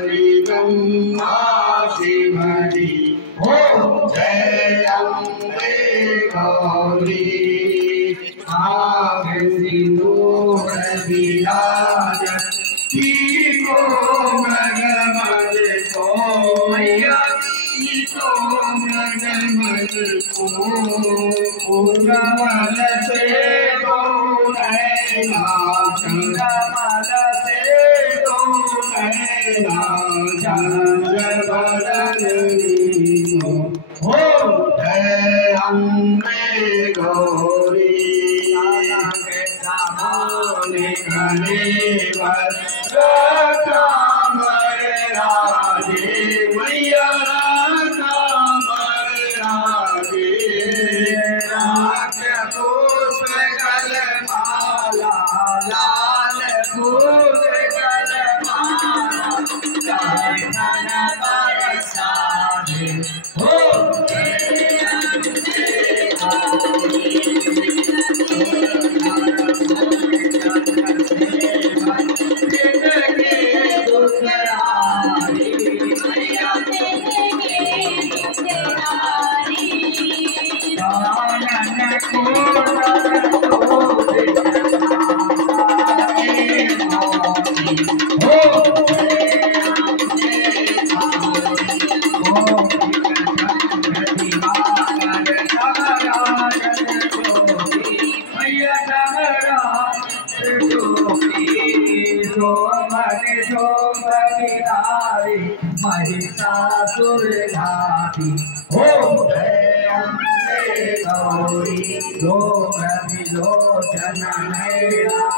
ब्रह्मा शिवजी ओम जय अम्बे गौरी आग सिंदूर विराज को मगमग को मैया को मगमग को उगमल से को नैना चंद्रमल से को नैना चंद्र बदन हो जय अम्बे गौरी के सामने कलेवर कामर राजे मैया कामर राजे राज पुष्प गल माला लाल फूल गल माला चंदन बरसाने हो महिषासुर घाती ओम जय अम्बे गौरी लोम विलोचन नैना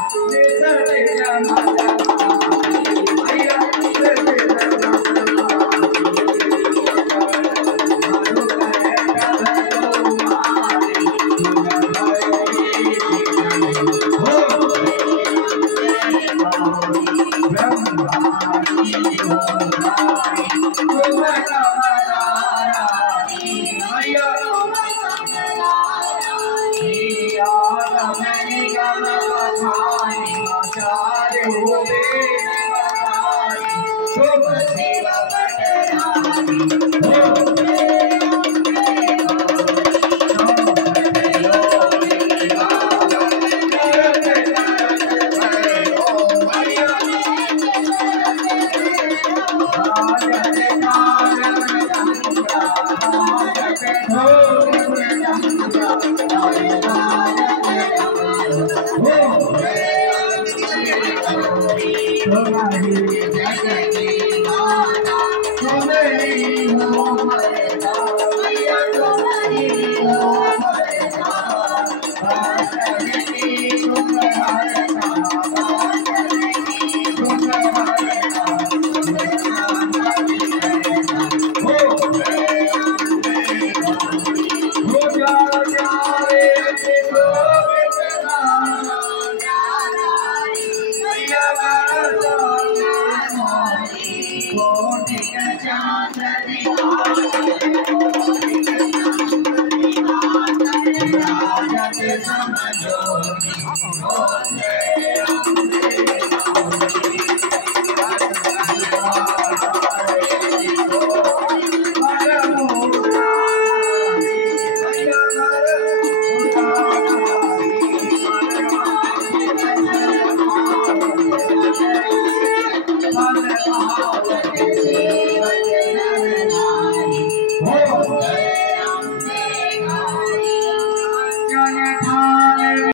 Oh,